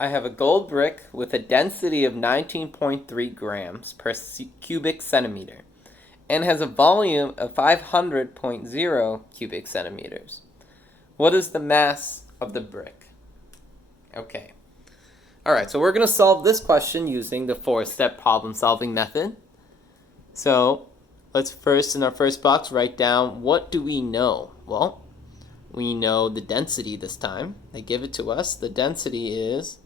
I have a gold brick with a density of 19.3 grams per cubic centimeter and has a volume of 500.0 cubic centimeters. What is the mass of the brick? Okay. Alright, so we're going to solve this question using the four-step problem-solving method. So let's first, in our first box, write down what do we know? Well, we know the density this time. They give it to us. The density is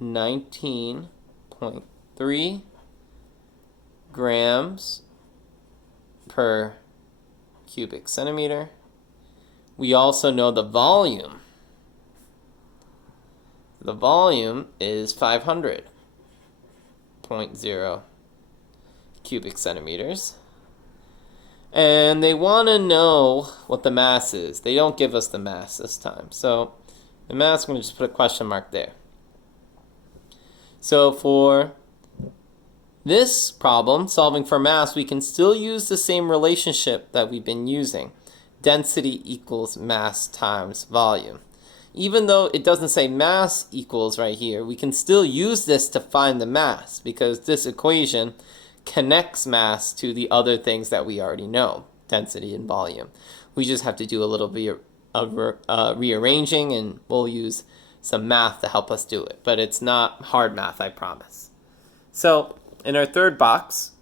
19.3 grams per cubic centimeter. We also know the volume. The volume is 500.0 cubic centimeters. And they want to know what the mass is. They don't give us the mass this time. So the mass, I'm going to just put a question mark there. So for this problem, solving for mass, we can still use the same relationship that we've been using. Density equals mass times volume. Even though it doesn't say mass equals right here, we can still use this to find the mass because this equation connects mass to the other things that we already know, density and volume. We just have to do a little bit of rearranging, and we'll use some math to help us do it. But it's not hard math, I promise. So in our third box,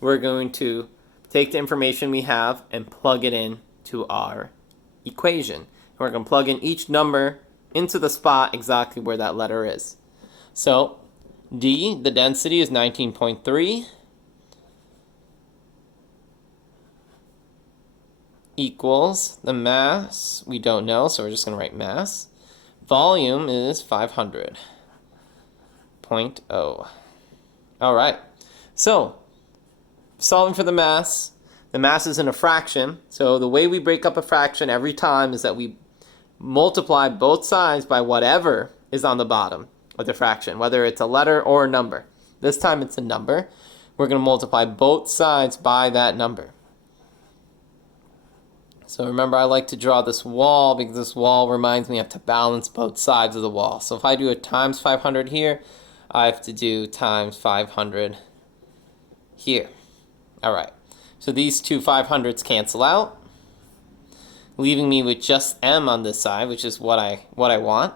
we're going to take the information we have and plug it in to our equation. We're going to plug in each number into the spot exactly where that letter is. So D, the density is 19.3 equals the mass, we don't know, so we're just going to write mass. Volume is 500.0. All right, so solving for the mass is in a fraction, so the way we break up a fraction every time is that we multiply both sides by whatever is on the bottom of the fraction, whether it's a letter or a number. This time it's a number. We're going to multiply both sides by that number. So remember, I like to draw this wall because this wall reminds me I have to balance both sides of the wall. So if I do a times 500 here, I have to do times 500 here. All right. So these two 500s cancel out, leaving me with just m on this side, which is what I want.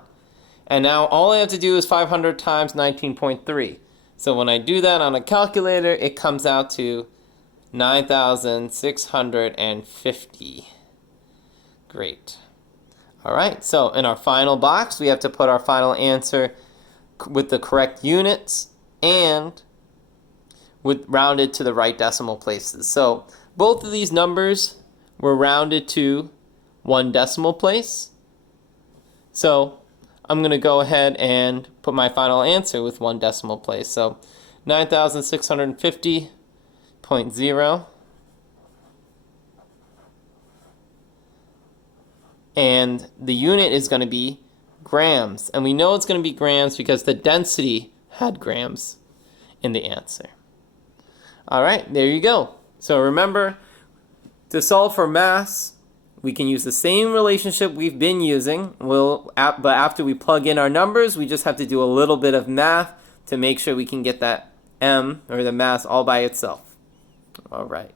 And now all I have to do is 500 times 19.3. So when I do that on a calculator, it comes out to 9,650. Great. All right, so in our final box, we have to put our final answer with the correct units and with rounded to the right decimal places. So both of these numbers were rounded to one decimal place. So I'm going to go ahead and put my final answer with one decimal place. So 9,650.0. And the unit is going to be grams. And we know it's going to be grams because the density had grams in the answer. All right, there you go. So remember, to solve for mass, we can use the same relationship we've been using. But after we plug in our numbers, we just have to do a little bit of math to make sure we can get that m, or the mass, all by itself. All right.